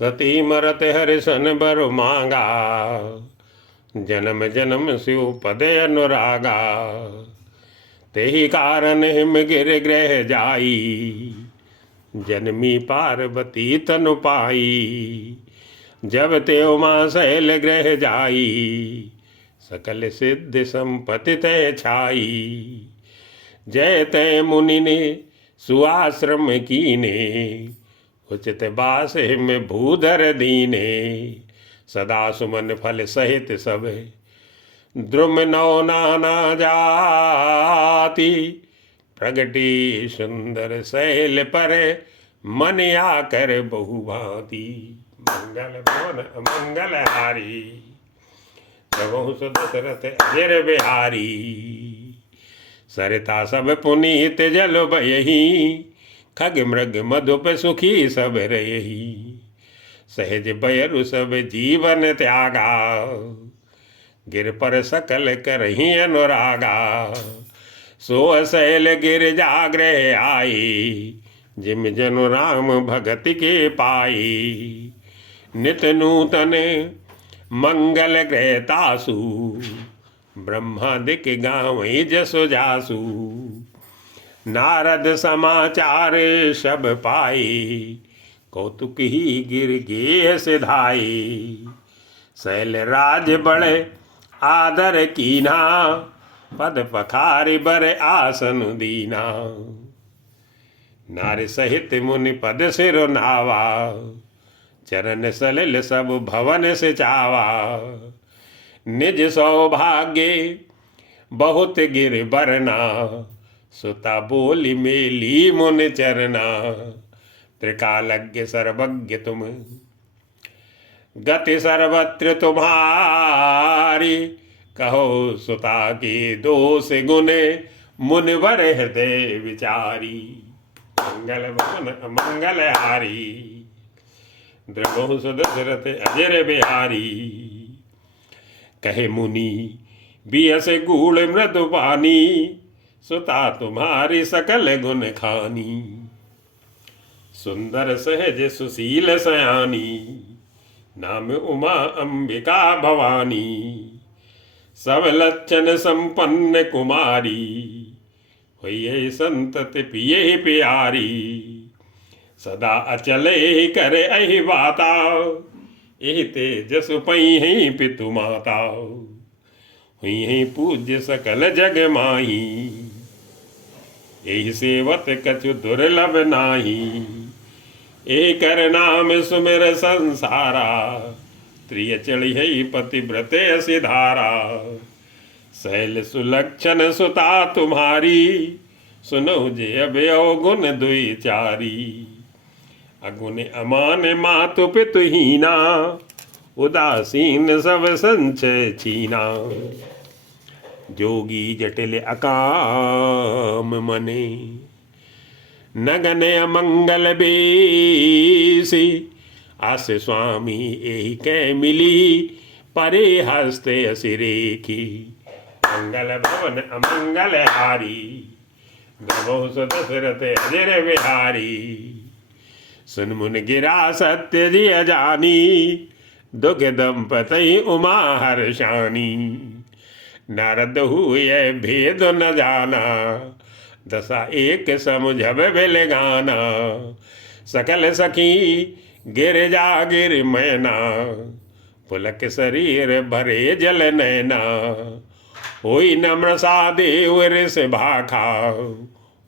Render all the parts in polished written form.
सती मरत हरिशन बर मांगा, जन्म जन्म शिव पद अनुरागा। तेहि कारण हिम गिर ग्रह जाई, जन्मी पार्वती तनु पाई। जब ते उमा शैल ग्रह जाई, सकल सिद्ध संपत्ति तय छाई। जय तय मुनि ने सुआश्रम कीने, उचित बास में भूधर दीने। सदा सुमन फल सहित सब, द्रुम नौ नाना जाति। प्रगटी सुंदर शैल पर, मन आकर बहु भांति। मंगल भवन मंगल हारी, प्रभु सुदशरथ अजर बिहारी। सरिता सब पुनीत जल बयही, खग मृग मधुप सुखी सब रही। सहज बयरु सब जीवन त्यागा, गिर पर सकल करही अनुरागा। सो शैल गिर जाग्रह आई, जिम जनु राम भगति के पाई। नित नूतन मंगल ग्रहतासु, ब्रह्मादिक गावै जसो जासु। नारद समाचार सब पाई, कौतुक ही गिर गेह सिधाई। शैल राज बड़े आदर कीना, पद पखारि बर आसन दीना। नारी सहित मुनि पद सिर नावा, चरण सलिल सब भवन से चावा। निज सौभाग्य बहुत गिर बरना, सुता बोली मेली मुन चरना। त्रिकालज्ञ सर्वज्ञ तुम, गति सर्वत्र तुम्हारी। कहो सुता के दोष गुण, मुनिवर हृदय विचारी। मंगल भवन मंगल हारी, द्रवहु सुदशरथ अजर बिहारी। कहे मुनि बियस गूढ़ मृदु पानी, सुता तुम्हारी सकल गुण खानी। सुंदर सहज सुशील सयानी, नाम उमा अंबिका भवानी। सब लक्षण संपन्न कुमारी, हुई संतति पिये प्यारी। सदा अचल ही करे अहि बाता, एहि तेजस पई पितु माता। हुई पूज्य सकल जग माही, एहि सेवत कछु दुर्लभ नाही। एक कर नाम सुमिर संसारा, त्रिय चढ़ी पतिव्रते सिधारा। शैल सुलक्षण सुता तुम्हारी, सुनो जे अभयो गुण दुई चारी। अगुण अमान मातु पितु हीना, उदासीन सब संचय छीना। जोगी जटिल अकाम मने, नगन अमंगल बेसी। आस स्वामी एहि कै मिली, परे हस्ते असिरेखी। मंगल भवन अमंगल हारी, द्रवहु सुदशरथ अजर बिहारी। सुन मुन गिरा सत्य जिय जानी, दुख दंपति उमा हर्षानी। नारद हुए भेद न जाना, दशा एक समुझब बिल गाना। सकल सखी गिर जा गिर मैना, पुलक शरीर भरे जल नैना। होई नम्र सा देव ऋष भाखा,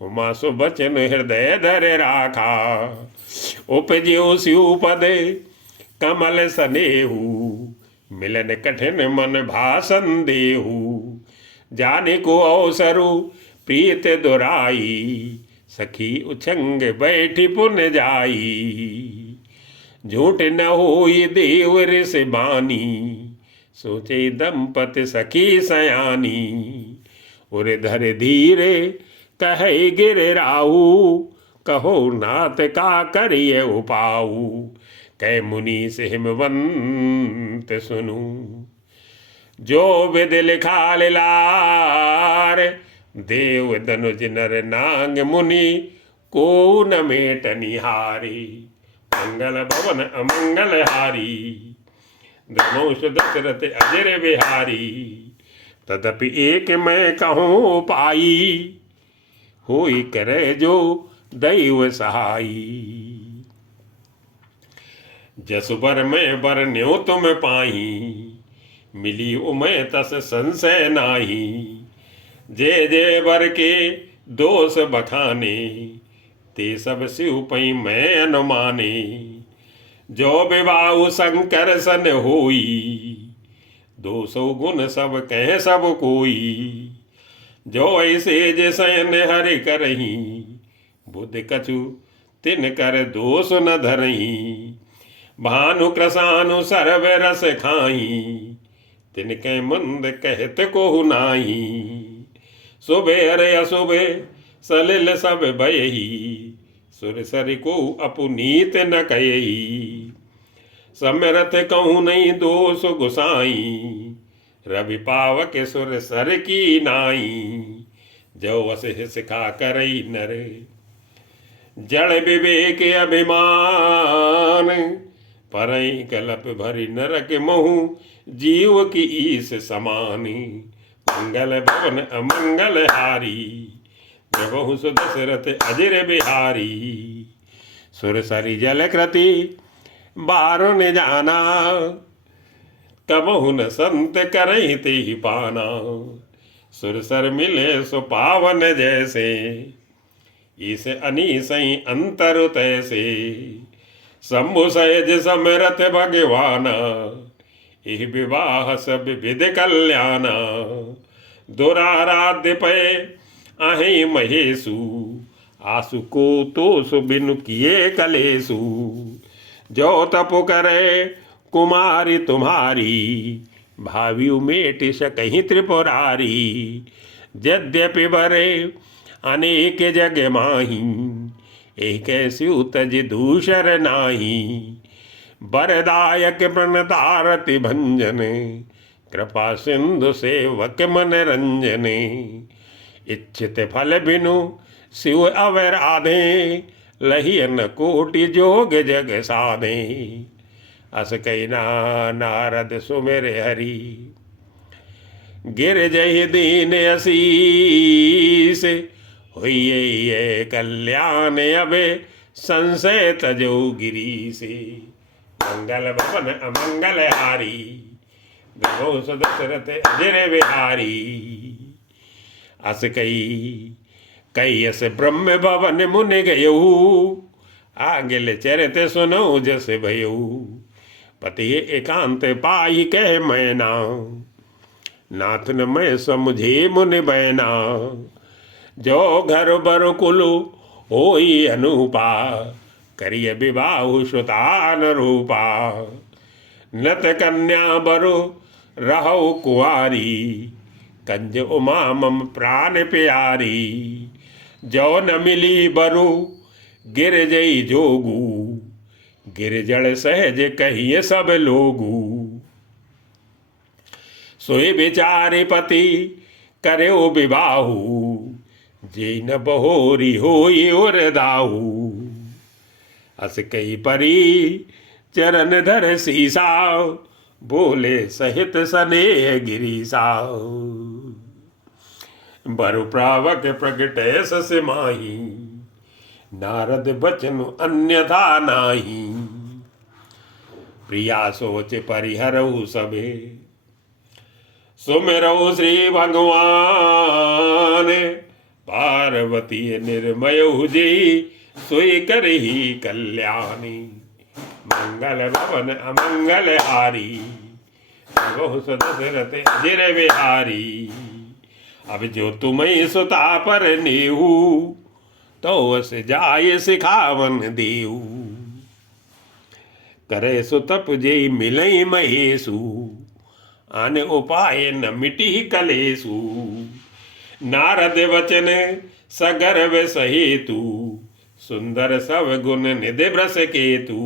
उमा सुबचन हृदय धर राखा। उपज्यो शिवपद कमल सनेहू, मिलन कठिन मन भाषण देहू। जाने को अवसरु प्रीत दुराई, सखी उछंग बैठी पुन जाई। झूठ न होई देव ऋष बानी, सोचे दंपति सखी सयानी। उर धर धीरे कहे गिर राहु, कहो नाथ का करिए उपाऊ। कै मुनि से हिमवंत सुनु, जो विध लिखा लार। देव धनुज नर नांग मुनि, को न मेट निहारी। मंगल भवन अमंगल हारी। धर्मोष दशरथ अजर बिहारी। तदपि एक मैं कहूँ पाई, होई करे जो दैव सहाई। जस बर में बर न्यो तुम पाही, मिली उमय तस संशय नाही। जे जे बर के दोष बखाने, ते सब शिव पई मैं अनुमाने। जो विवाह शंकर सन होई, 200 गुण सब कह सब कोई। जो ऐसे जे शयन हरि करही, बुद्ध कछु तिन कर दोष न धरही। भानु कृसानु सर्व रस खाई, तिनके मंद कहत को नाही। सुबह अरे अशुभे सलिल सब भयही, सुर सर को अपुनीत न कयही। समरथ कहूँ नहीं दोष गुसाई, रवि पावक सुर सर की नाई। जो वस सिखा करई नर, जड़ विवेक अभिमान। परई कलप भरी नरक महु, जीव की ईस समानी। मंगल भवन अमंगल हारी, प्रभु सुदशरथ अजर बिहारी। सुर सरी जल कृति बारुन जाना, कबहु न संत करहि ते ही पाना। सुर सर मिले सो पावन जैसे, इस अनीसई अंतर तैसे। शंभु सहज समरथ भगवाना, इह विवाह सब विध कल्याणा। दुराराध्य पे अहि महेशु, आसु को तो सुबिनु किए कलेसु। जो तप करे कुमारी तुम्हारी, भावी उमेट सकहि त्रिपुरारी। यद्यपि बरे अनेक जग माही, एक स्यु तज दूषर नाही। बरदायक प्रणतारति भंजन, कृपा सिंधु सेवक मन रंजने। इच्छित फल बिनु शिव अवराधे, लहियन कोटि जोग जग साधे। अस कहना नारद सुमिर हरि, गिर जहि दीन असीस। हुई कल्याण अबे संशय तजो गिरीश। मंगल भवन अमंगल हारी, प्रभु सुदशरथ अजर बिहारी। अस कई अस ब्रह्म भवन मुनि गयऊ, आगिल चरित सुनो जस भयऊ। पति एकांत पाई कह मैना, नाथ न मैं समुझे मुनि बैना। जो घर बर कुलु होई अनुपा, करिय विवाह सुतान रूपा। नत कन्या बरु रहु कुआरी, कंज उमा मम प्राण प्यारी। जो न मिली बरु गिर जई जोगू, गिर जड़ सहज कहिए सब लोगू। सोई बिचारे पति करो विबाहू, जे न बहोरी होई और दाहू। अस कही परी चरण धर सीसा, बोले सहित सनेह गिरीसा। बरु प्रावक प्रगटे सस माही, नारद बचन अन्यथा नाही। प्रिया सोच परिहरऊ सबे, सुमिरऊ श्री भगवान। पार्वती निर्मयऊ जी, सोई करही कल्याणी। मंगल भवन अमंगल हारी, बहु सदशरथ अजर बिहारी। अब जो तुम्हें सुता पर नेहू, तो अस जाय सिखावन देऊ। करे सुतप जे मिलई महेशु, आने उपाय न मिटी कलेसु। नारद वचन सगर्व सहेतु, सुंदर सब गुण निधि ब्रस केतु।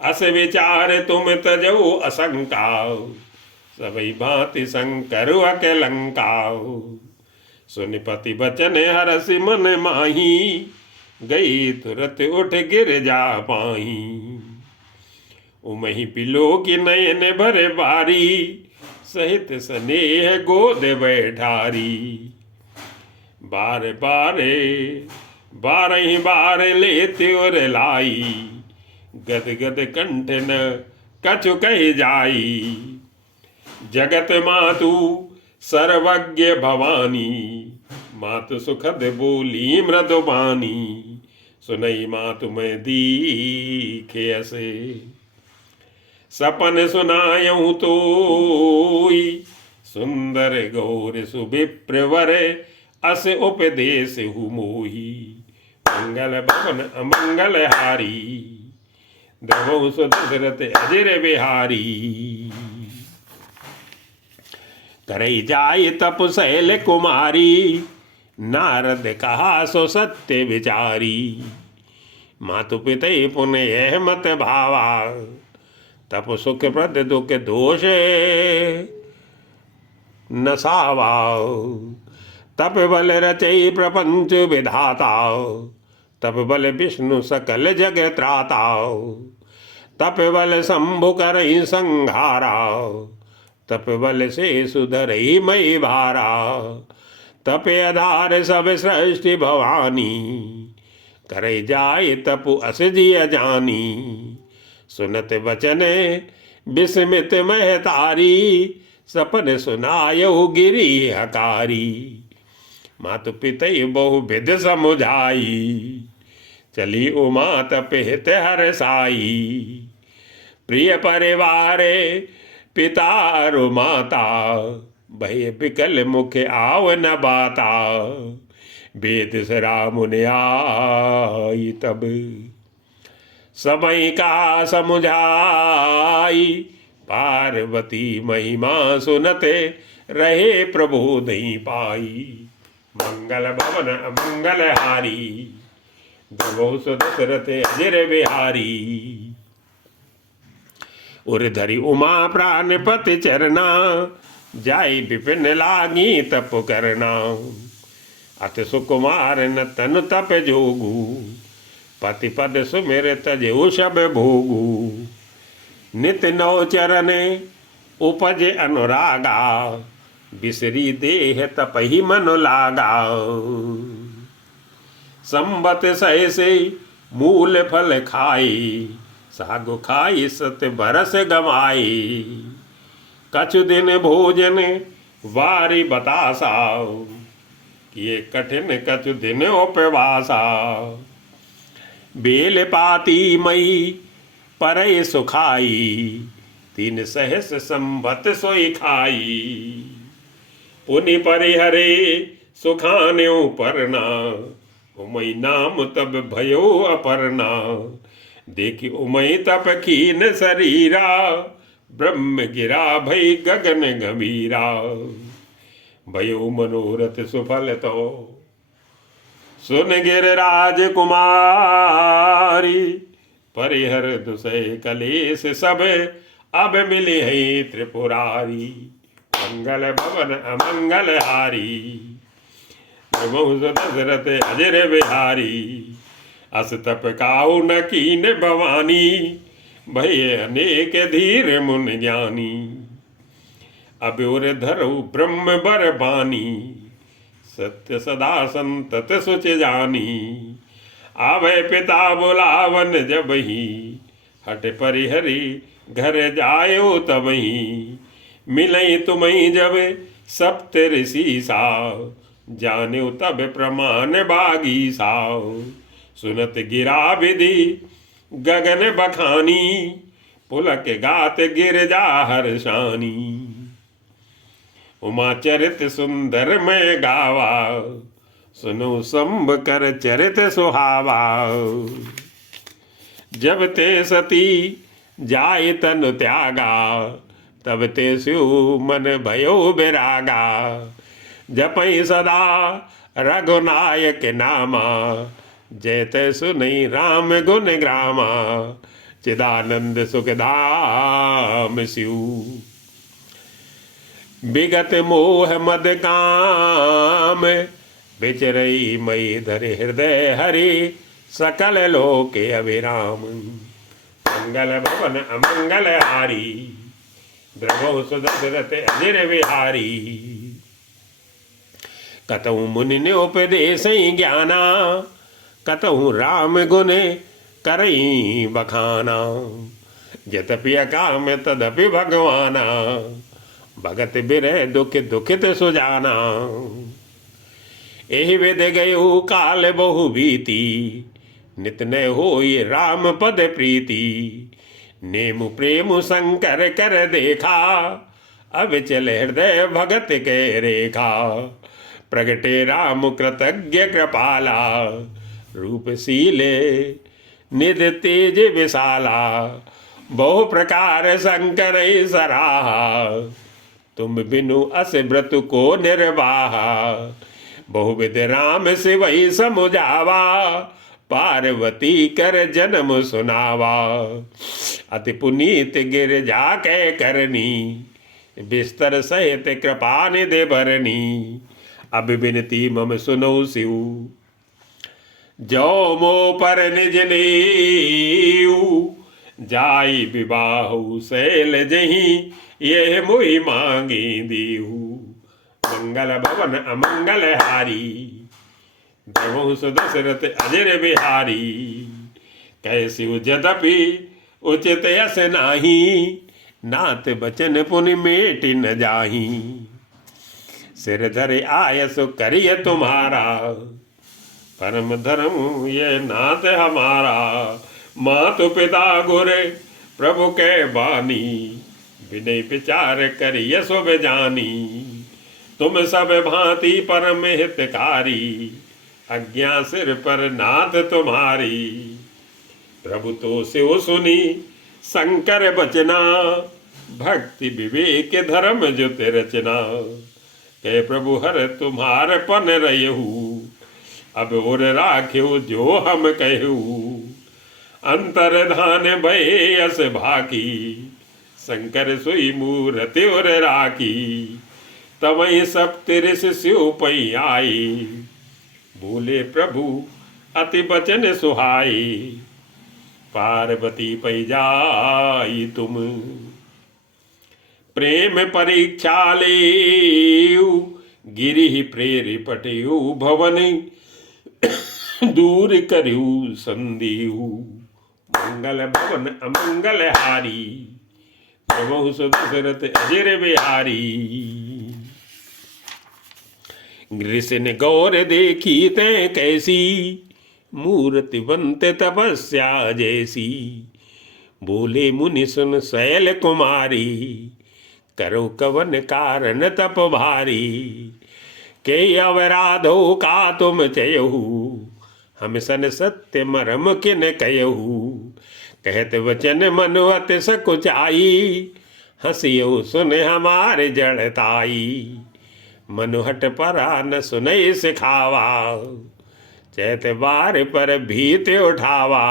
अस विचार तुम तजो असंका, सबई भांति शंकर अकलंका। सुनिपति बचन हरसि मन माही, गई तुरत उठ गिर जा पाई। उमही पिलो की नयन भरे बारी, सहित स्नेह गोद बैठारी। बार बारे बारही बार लेते और लाई, गद गद कंठ न कछु कह जाई। जगत मातु सर्वज्ञ भवानी, मातु सुखद बोली मृदुबानी। सुनई मातु मैं दीखे असे, सपन सुनायऊं तोई। सुंदर गौर सुविप्रवर, अस उपदेश हु मोही। मंगल भवन अमंगल हारी, द्रवहु सुदशरथ अजर बिहारी। करई जाय तप शैल कुमारी, नारद कहा सो सत्य विचारी। मातु पितै पुनः मत भावा, तप सुख प्रद दुख दोष नसावा। तप बल रचई प्रपंच विधाता, तप बल विष्णु सकल जग त्राता। तप बल शंभु करई संहारा, तप बल से सुधरई मई भारा। तप आधार सब सृष्टि भवानी, करई जाय तपु अस जिय जानी। सुनत वचन विस्मित महतारी, सपन सुनायऊ गिरी हकारी। मातु पितै बहु विध समुझाई, चली उमा तप हित हर साई। प्रिय परिवार पितारु माता, भय बिकल मुख आव न बाता। वेद सरा मुनि आई तब, समय का समुझाई। पार्वती महिमा सुनते रहे प्रभु नहीं पाई। मंगल भवन अमंगल हारी, द्रवहु सुदशरथ अजर बिहारी। उर्धरि उमा प्राणपति चरना, जाय विपिन लागी तप करना। अति सुकुमार न तनु तप जोगू, पति पद सुमिर तजेऊ सब भोगू। नित नौ चरण उपज अनुरागा, बिसरी देह तपहि मन लागा। संबत सहसे मूल फल खाई, सागु खाई सत बरस गवाई। कछु दिन भोजन वारी बतासा, किए कठिन कछु दिन उपवासा। बेल पाती मई परय सुखाई, तीन सहस संबत सोई खाई। पुनि परिहरे सुखान्यों परना, उमई नाम तब भयो अपर्णा। देखी उमई तप कीन शरीरा, ब्रह्म गिरा भई गगन गंभीरा। भयो मनोरथ सुफल तो, सुन गिरिराज कुमारी। परिहर दुसै कलेश सब, अब मिले हैं त्रिपुरारी। मंगल भवन अमंगल हारी, द्रवहु सुदशरथ अजर बिहारी। अस तप काहु न कीन भवानी, भय अनेक धीर मुन ज्ञानी। अब उर धरऊ ब्रह्म बर बानी, सत्य सदा संतत सुच जानी। आवे पिता बुलावन जबहि, हट परिहरी घर जायो तबहि। मिलई तुमई जब सप्त ऋषि साव, जान्यो तब प्रमाण बागी साव। सुनत गिरा विधि गगन बखानी, पुलक गात गिरजा हर्षानी। उमा चरित सुंदर मैं गावा, सुनो संभ कर चरित सुहावा। जब ते सती जाय तन त्यागा, तब ते स्यु मन भयो बिरागा। जपई सदा रघुनायक नामा, जयत सुनई राम गुण ग्रामा। चिदानंद सुख धाम स्यु, विगत मोह मद काम। विचरई मई धरे हृदय हरि, सकल लोके अभिराम। मंगल भवन अमंगल हारी, द्रवो सुदशरथ अजिर विहारी। कतहु मुनि ने उपदेश ज्ञाना, कतहु राम गुण करई बखाना। यद्यपि अकाम तदपि भगवाना, भगत बिरह दुख दुखित सुजाना। एहि विद गयो काल बहु बीती, नित न होई राम पद प्रीति। नेमु प्रेम शंकर कर देखा, अब चल हृदय भगत के रेखा। प्रगटे राम कृतज्ञ कृपाला, रूपशीले निध तेज विशाला। बहु प्रकार शंकर सराहा, तुम बिनु अस व्रत को निर्वाहा। बहुविध राम शिवई समुझावा, पार्वती कर जन्म सुनावा। अति पुनीत गिरजा के करनी, बिस्तर सहित कृपा निधि भरनी। अब बिनती मम सुनो शिव, जो मो पर निज नीऊ। जाई विबाहु शैल जही, ये मुहि मांगी दीहू। मंगल भवन अमंगल हारी, द्रवहु सुदशरथ अजिर बिहारी। कैसी यद्यपि उचित यस नाही, नाथ बचन पुनि मेट न जाही। सिर धरे आयस करिय तुम्हारा, परम धर्म ये नाथ हमारा। मातु पिता गुरे प्रभु के बानी, विनय विचार करिय सुब जानी। तुम सब भांति परम हितकारी, आज्ञा सिर पर नाथ तुम्हारी। प्रभु तो शिव सुनी शंकर बचना, भक्ति विवेक धर्म जुत रचना। के प्रभु हर तुम्हार पन रहू, अब और राख्यो जो हम कहू। अंतर्धान भय अस भाकी, शंकर सुई मूर्ति और राखी। तवई सब तिरस शिव पई आई, बोले प्रभु अति बचन सुहाई। पार्वती पई जाई तुम, प्रेम परीक्षा लेऊ। गिरि प्रेरि पटेऊ भवन, दूर करिऊ संदेऊ। मंगल भवन अमंगल हारी, प्रभु सुदशरथ अजिर बिहारी। ग्रीष्म गौर देखी तै कैसी, मूर्ति बनत तपस्या जैसी। बोले मुनि सुन शैल कुमारी, करो कवन कारण तप भारी। के अवराधो का तुम चयहु, हम सन सत्य मरम किन कयहु। कहत वचन मन अति सकुचाई, हंसियो सुन हमारे जड़ताई। मनुहट परा न सुनई सिखावा, चैत बार पर भीत उठावा।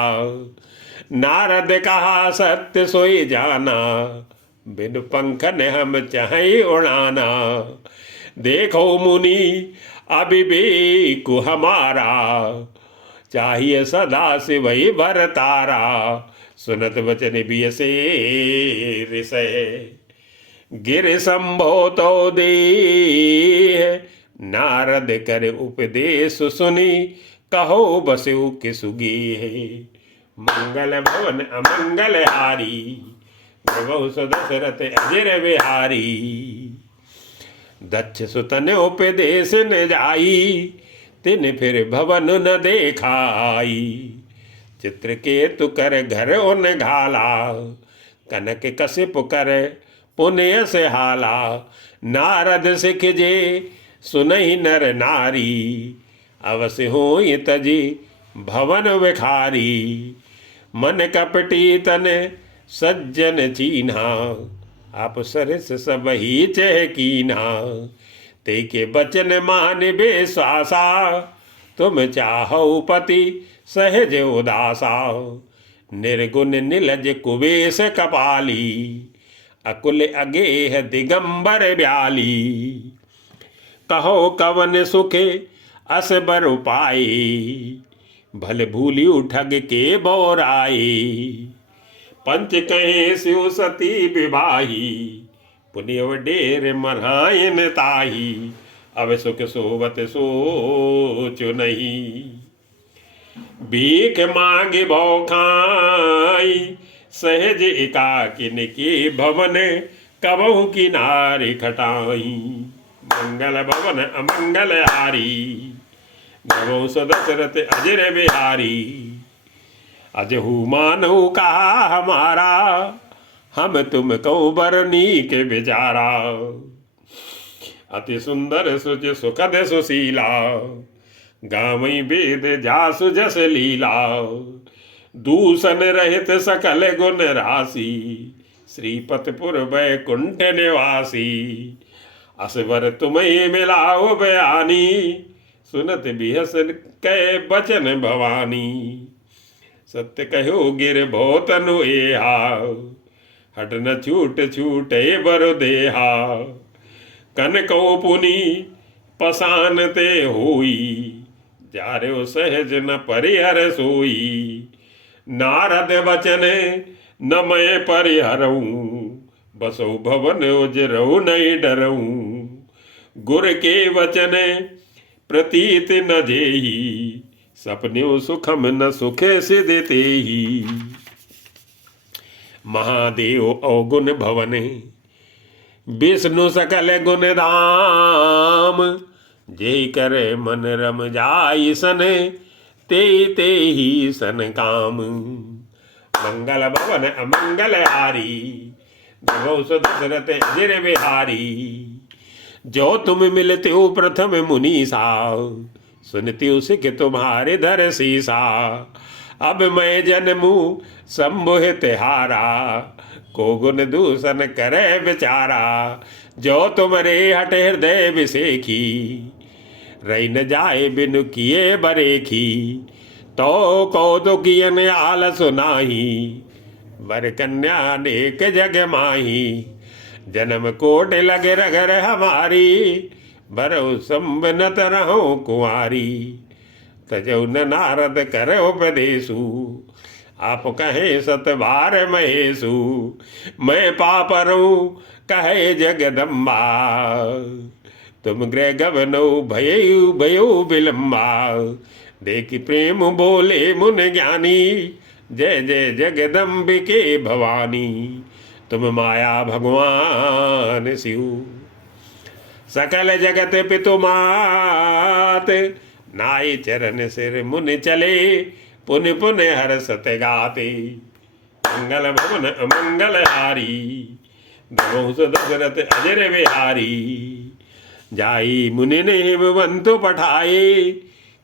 नारद कहा सत्य सोई जाना, बिन पंखन हम चाहे उड़ाना। देखो मुनि अविवेक हमारा, चाहिए सदा से वही भर तारा। सुनत वचन बियसे ऋषय, गिर संभो तो दे। नारद कर उपदेश सुनी, कहो बसु किसुगी है। मंगल भवन अमंगल हारी, प्रभु दशरथ अजिर बिहारी। दक्ष सुतन उपदेश न जाई, तिन फिर भवन न देखाई। चित्रकेतु कर घर उन घाला, कनक कसिप कर पुण्य से हाला। नारद सिख जे सुनहि नर नारी, अवश्य होई तजी भवन विखारी। मन कपटी तन सज्जन चीन्हा, आप सरस सब ही चह कीन्हा। ते के बचन मान बेश्वासा, तुम चाहो पति सहज उदासा। निर्गुण निलज कुबेश कपाली, अकुल अगेह दिगंबर ब्याली। कहो कवन सुखे असबर पाई, भले भूली ठग के बोराए। पंच कहे शिव सती विवाही, पुण्य वडेर मरायन ताही। अब सुख सोवत सोचो नहीं, भीख मांगे भौखाई। सहज एकाकिन के भवन, कबहु किनारे खटाई। मंगल भवन अमंगल हारी, गवौ सदशरथ अजर बिहारी। अजहू मानव कहा हमारा, हम तुम कौ बरनी के बेचारा। अति सुंदर सुच सुखद सुशीला, गावई वेद जासु जस लीला। दूषण रहित सकल गुण राशि, श्रीपतपुर वैकुंठ निवासी। असवर तुम्हें मिलाओ बयानी, सुनत बिहस कै बचन भवानी। सत्य कहो गिर बहुत अनुहा, हट न छूट छूटे बरु देहा। कनकौ पुनि पसानते होई, जार्यो सहज न परिहर सोई। नारद वचन न मैं परिहरऊं, बसो भवन उजरऊ नहीं डरऊं। गुर के वचन प्रतीत न जेही, सपन्यो सुखम न सुखे सिद्ध तेहि। महादेव अवगुण भवन, विष्णु सकल गुण राम। जे करे मन रम जाई सन, ते ते ही सन काम। मंगल भवन अमंगल हारी, गवौ सदशरथ अजर बिहारी। जो तुम मिलते हो प्रथम मुनीसा, सुनती हो सिख तुम्हारे धर सीसा। अब मैं जन्मू शंभु तिहारा, को गुण दूषण करे बेचारा। जो तुमरे हट हृदय विसेखी, रही न जाए बिनु किए बरेखी। तो कौतुकियन आलस नाही, वर कन्या अनेक जग माही। जन्म कोट लगे रगर हमारी, बरो संबनत रहो कुंवारी। तजौ न नारद कर उपदेशु, आप कहे सतबार महेशु। मैं पापरू कहे जगदम्बा, तुम गृह गवनो भयऊ भयो विलम्बा। देखी प्रेम बोले मुन ज्ञानी, जय जय जगदम्बिके भवानी। तुम माया भगवान शिव, सकल जगत पितु मात। नाई चरण सिर मुनि चले, पुन पुन हर्षत गाते। मंगल भवन अमंगल हारी, गवौ सदशरथ अजर बिहारी। जाई मुनि ने हिमवंतु पठाए,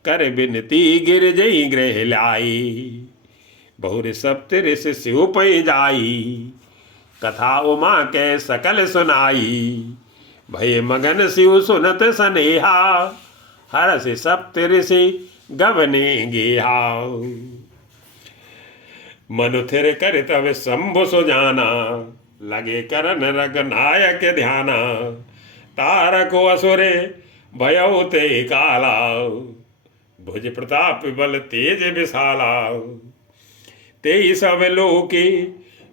कर बिनती गिर जई गृह लाई। बहुर सप्त ऋष शिव पै जाई, कथा उमा के सकल सुनाई। भय मगन शिव सुनत सनेहा, हर्ष सप्त ऋषि गवने गेहा। मनु थिर कर तब शंभु सुजाना, लगे करन रग नायक ध्याना। तारको असुरे भयउ ते काला, भुज प्रताप बल तेज विशाला। ते सब लोके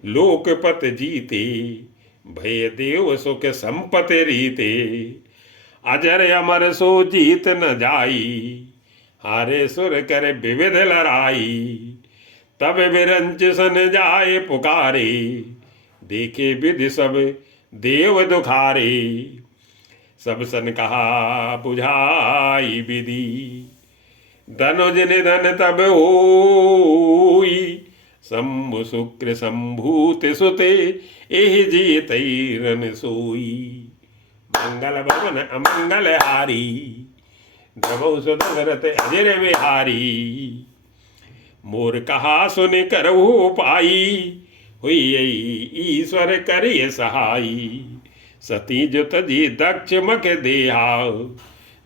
लोकपत जीते, भय देव सुख संपत्ति रीते। अजर अमर सो जीत न जाई, हारे सुर कर विविध लड़ाई। तब विरंच सन जाए पुकारे, देखे विधि सब देव दुखारे। सब सन कहा बुझाई विधि, धनुज निधन तब होई। शंभु शुक्र संभूत सुते, एहि जीत रन सोई। मंगल भवन अमंगल हारी, गवौ सदशरथ अजर बिहारी। मोर कहा सुन करहु पाई, हुई ईश्वर करिय सहाई। सती जो तजी दक्ष मख देहा,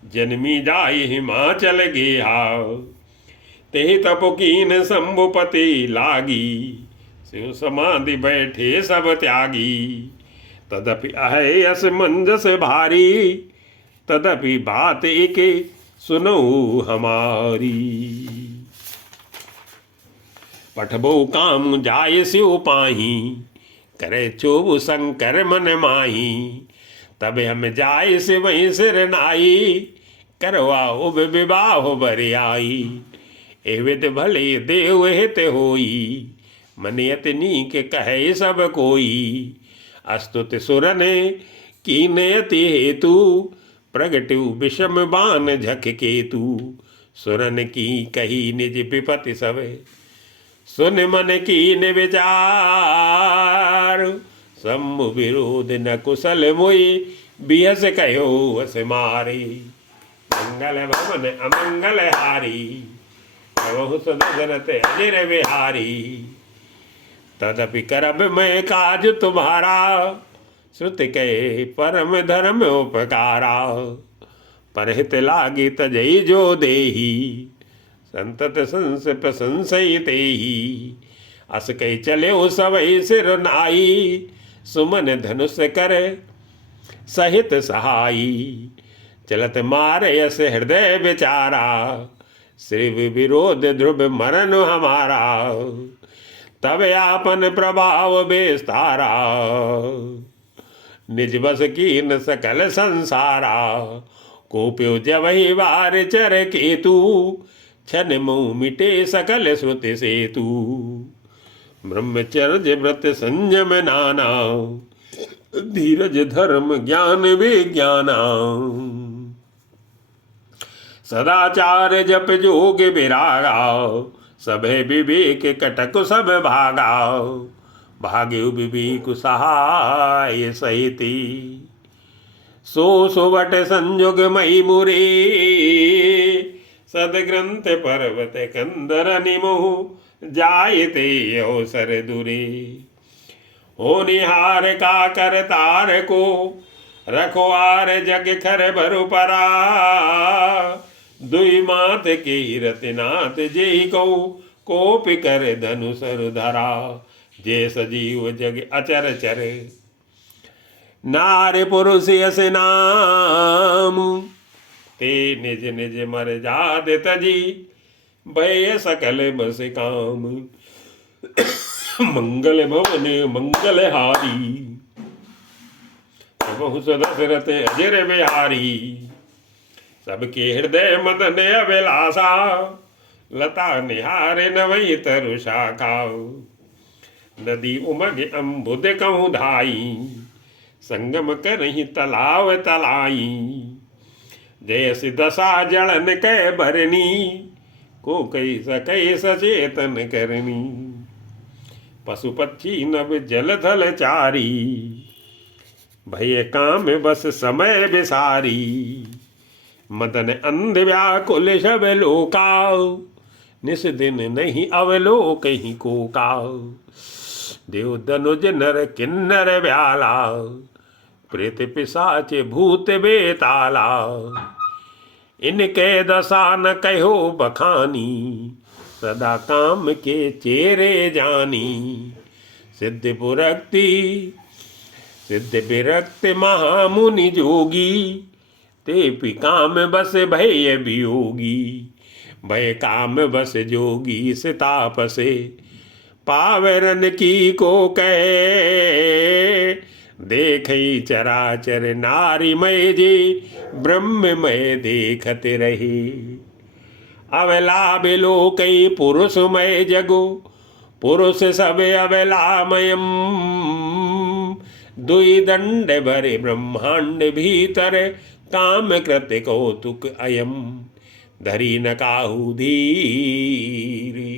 जन्मी जाय हिमाचल गेहा। तेहि तपुकीन शंभुपति लागी, शिव समाधि बैठे सब त्यागी। तदपि अहे अस मंजस भारी, तदपि बात एक सुनो हमारी। पठबो काम जाय सिउ पाही, करे चोबु शंकर मन माही। तब हम जाय से वहीं सिर नाई, करवा उब विवाह बरियाई। ए विद भले देव हित होई, मनियत नीक कहे सब कोई। अस्तुत सुरन की नयति हेतु, प्रगटु विषम बान झक केतु। सुरन की कही निज विपति सब, सुन मन कीन विचार। सम्मु विरोध न कुशल मोई, बिहस कहो अस मारी। मंगल भवन अमंगल हारी, बहु सदसरत अजर बिहारी। तदपि करब मैं काज तुम्हारा, श्रुति कहे परम धर्म उपकारा। परहित लागी तजई जो देही, संतत संस प्रशंसई तेही। अस कही चले सवई सिर नाई, सुमन धनुष कर सहित सहाई। चलत मारे अस हृदय विचारा, श्री विरोध ध्रुव मरण हमारा। तब आपन प्रभाव बेस्तारा, निज बस कीन सकल संसारा। कोप्यो जवहि वार चर केतु, क्षण मुँह मिटे सकल श्रुति सेतु। ब्रह्मचर्य व्रत संयम नाना, धीरज धर्म ज्ञान विज्ञाना। सदाचार जप जोग विरागा, सभे विवेक कटक सब भागा। भाग्यु विवेक सहाय सहिति, सो सुवट संयुग मई मुरे। सदग्रंथ पर्वत कंदर निमोह, जायते अवसर दुरे। हो निहार का कर तार को, रखवार जग खर भरु परा। दुई मात के रतिनाथ जेहि कौ, कोप कर धनु सर धरा। जे सजीव जग अचर चर, नार पुरुष यस नाम। ते निज निज मर जाद तजी, भय सकल बस काम। मंगल भवन मंगल हारी, बहु सदसरत अजर बिहारी। सबके हृदय मदन अभिलाषा, लता निहारे नवई तरु शाखा। नदी उमग अम्बुद कहूँ धाई, संगम करही तलाव तलाई। जयस दशा जड़न कै भरनी, को कई सकै सचेतन करनी। पशु पक्षी नभ जल थल चारी, भय काम बस समय विसारी। मदन अंध व्याकुल शब लोका, निस दिन नहीं अवलोक ही को का। देव धनुज नर किन्नर व्याला, प्रेत पिशाच भूत बेताला। इनके दशा न कहो बखानी, सदा काम के चेरे जानी। सिद्ध विरक्त महामुनि जोगी, ते पि काम बस भय वियोगी। भय काम बस जोगी से तापसे, पावरन की को कहे। देखई चराचर नारी मय जी, ब्रह्ममय देखत रही। अवला बिलो कई पुरुषमय जगो, पुरुष सब अवलामयम। दुई दंड भरे ब्रह्मांड भीतर, काम कृत कौतुक अयम। धरी न काहू धीरी,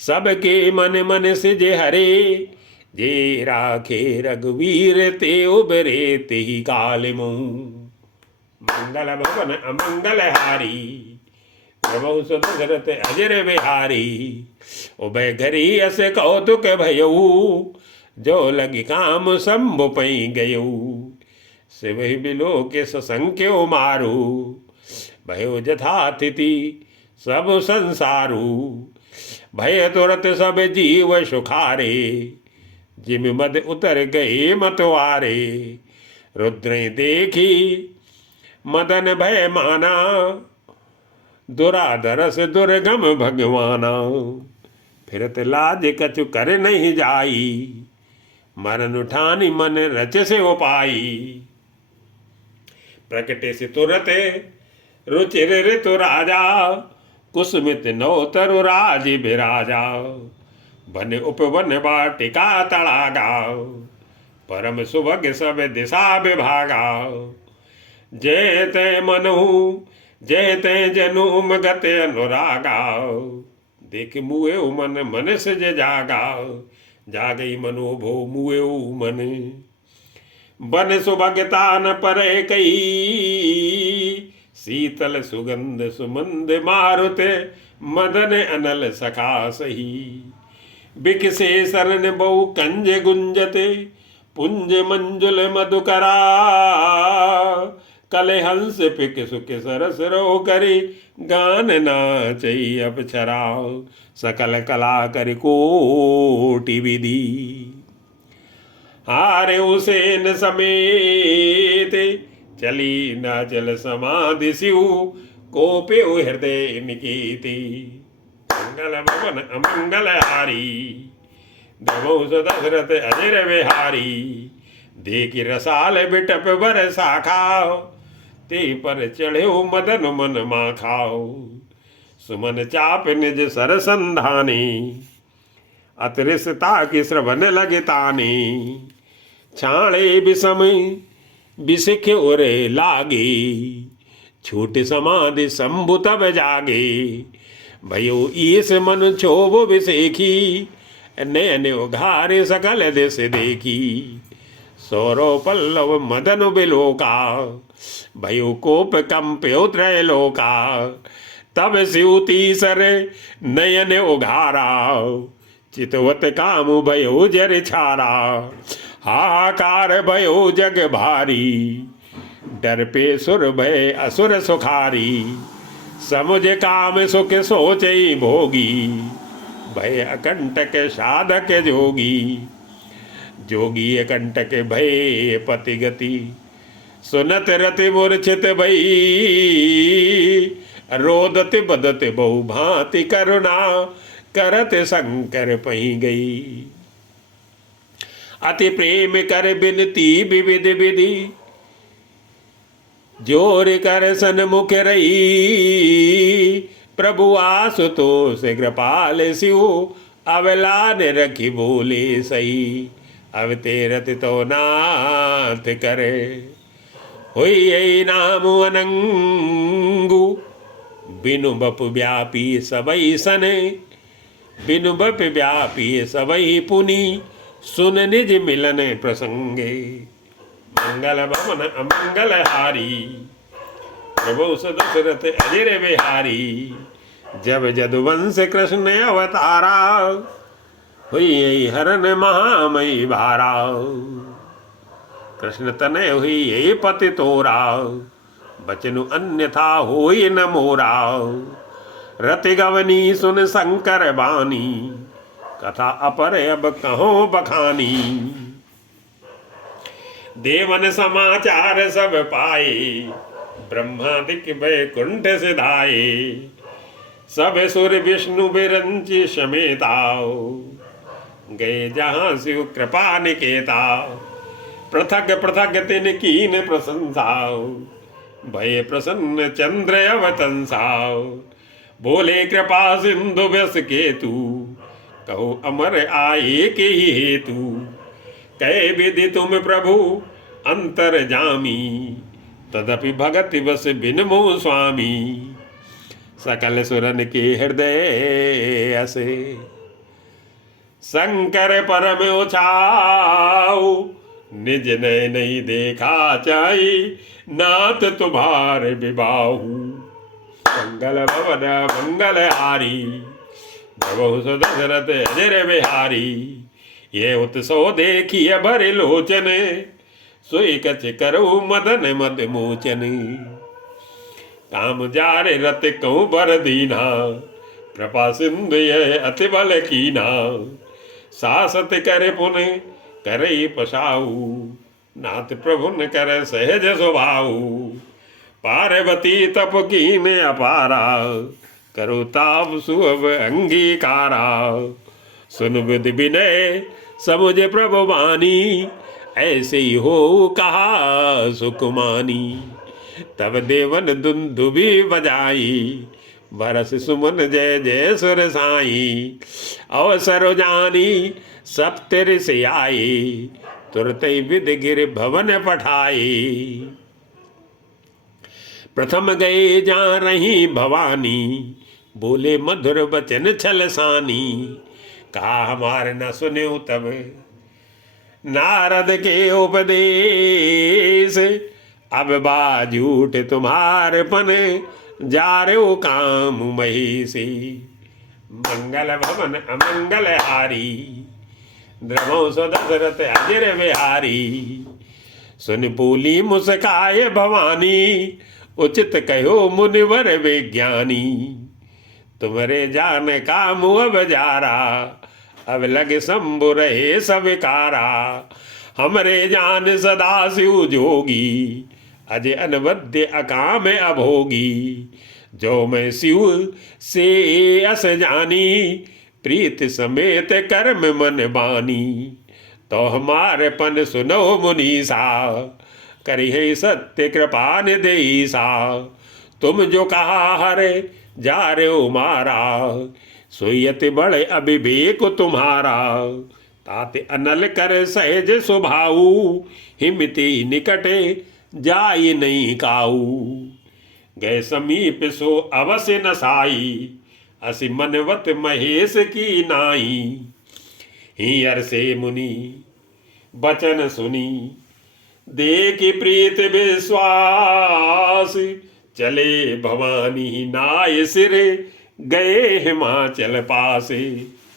सबके मन मन से जे हरे। जे राखे रघुवीर ते उबरे, ते ही काल मुँह। मंगल भवन अमंगल हारी, प्रभु सुदशरथ अजर बिहारी। उभय घरी अस कौतुक भयऊ, जो लगी काम शंभु पई गयऊ। शिवहि बिलो के ससंख्यो मारू, भयो जथातिथि सब संसारू। भय तुरत सब जीव सुखारे, जिम मद उतर गए मतवारे। रुद्र देखी मदन भय माना, दुराधरस दुर्गम भगवाना। फिरत लाज कछु कर नहीं जाई, मरण उठानी मन रच से उपाई। प्रकटे से तुरत रुचिर ऋतु राजा, कुसुमित नौतरु राज बिराजा। बन उपवन बाटिका तड़ागा, परम सुभग सब दिशा विभागा। जय ते मनहु जय ते जनुम गते अनुरागा, देख मुए मन मन से जागा। जागई मनो भो मुए मन, बन सुभगता न परे कई। शीतल सुगंध सुमंद मारुते, मदन अनल सखा सही। बिकसे शरण बहु कंज गुंजते, पुंज मंजुल मधुकरा। कले हंस पिक सुख सरस रो करी, गान नाचई अप्सरा। सकल कला कर कोटि विधि, हारे उसेन समेत। चली नाचल समाधि शिव, कोपे हृदय निकेती। मंगल भवन अमंगल हारी, देवो दशरथ अजर विहारी। देखी रसाल बिटप बर साखाओ, ते पर चढ़े मदन मन माखाओ। सुमन चाप निज सर संधानी, अतरिसता की श्रवण लगे तानी। छाणे बिसम बिसिख उरे लागे, छूट समाधि शंभु तब जागे। भयो ईस मन क्षोभ विसेखी, नयन उघारे सकल दिस देखी। सौरव पल्लव मदन बिलोका, भयो कोप कंप्यो त्रैलोका। तब शिवती सर नयन उघारा, चितवत काम भयो जर छारा। हाहाकार भयो जग भारी, डर पे सुर भय असुर सुखारी। समुझ काम सुख सोचई भोगी, भय अकंटक साधक जोगी। जोगी अकंटक भय पति गति, सुनत रति मूर्छित भई। रोदत बदत बहु भांति करुणा, करत शंकर पही गई। अति प्रेम कर बिनती विविध विधि, जोर कर सन्मुख रही। प्रभु आशुतोष कृपाल शिव, अवलान रखी बोले सही। अब तेरत तो नाथ करे, हुई यही नाम अनंगु। बिनु बप व्यापी सबई सने, बिनु बप व्यापी सबई पुनि। सुन निज मिलन प्रसंगे, मंगल भवन अमंगल हारी। प्रभु दशरथ अजर बिहारी, जब जदुवंश कृष्ण अवतारा। हुई हरण महामयी भारा, कृष्ण तनय हुई ये पति तोरा। बचनु अन्यथा होई न मोरा, रति गवनी सुन शंकर बानी। कथा अपर अब कहो बखानी, देवन समाचार सब पाए। ब्रह्मादिक वैकुंठ सिधाए, सब सुर विष्णु बिरंची समेताओ। गए जहां शिव कृपा निकेता, पृथक पृथक तिन कीन प्रशंसाओ। भय प्रसन्न चंद्र अवतंसाओ, बोले कृपा सिंधु व्यस केतु। कहो अमर आए के ही हेतु, कहे विधि तुम प्रभु अंतर जामी। तदपि भगति बस बिनमो स्वामी, सकल सुरन के हृदय असे। शंकर परम उछाऊ, निज नय नहीं देखा चाही। नाथ तुम्हार विबाहु, मंगल भवन मंगल हारी। प्रभु दशरथ अजर बिहारी, ये उत्सव देखिए भर लोचन। सोई कच करो मदन मद मोचन। काम जारे रत कहूँ बर दीना, कृपा सिंधु ये अति बल कीना। सासत करे पुन करे पसाऊ, नाथ प्रभुन कर सहज स्वभाऊ। पार्वती तप कीने अपारा, करो ताप सुअब अंगीकारा। सुन विधि विनय समुझ प्रभु वाणी, ऐसे ही हो कहा सुकुमानी। तब देवन दुंदुभी बजाई, बरस सुमन जय जय सुर साई। अवसर जानी सब तेरे से आई, तुरत ही विधि गिर भवन पठाई। प्रथम गए जा रही भवानी, बोले मधुर वचन छल सानी। कहा हमारे न सुने तब नारद के उपदेश, अब बाजूट तुम्हारे पन जा रे ओ काम महिषी। मंगल भवन अमंगल हारी, द्रवो सो दशरथ अजर बिहारी। सुन बोली मुस्काए भवानी, उचित कहो मुनिवर विज्ञानी। तुम्हारे जान का मुँह बजारा, अब लगे शंभु रहे सविकारा। हमरे जान सदा शिव जोगी, अजय अनवद्य अकाम अभोगी। जो मैं शिव से अस जानी, प्रीत समेत कर्म मन बानी। तो हमारे पन सुनो मुनीसा, करी है सत्य कृपा निदेसा। तुम जो कहा हरे जा रे ओ मारा, सोयत बड़े अविवेक तुम्हारा। ताते अनल कर सहज स्वभाऊ, हिमति निकटे जाई नहीं काऊ। गए समीप सो अवश्य नसाई, असि मनवत महेश की नाई। हियर से मुनि बचन सुनी, देखी प्रीत विश्वास। चले भवानी नाय सिर, गए हिमाचल पासे।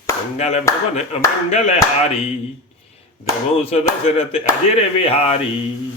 मंगल भवन अमंगल हारी, द्रवो दशरथ अजर बिहारी।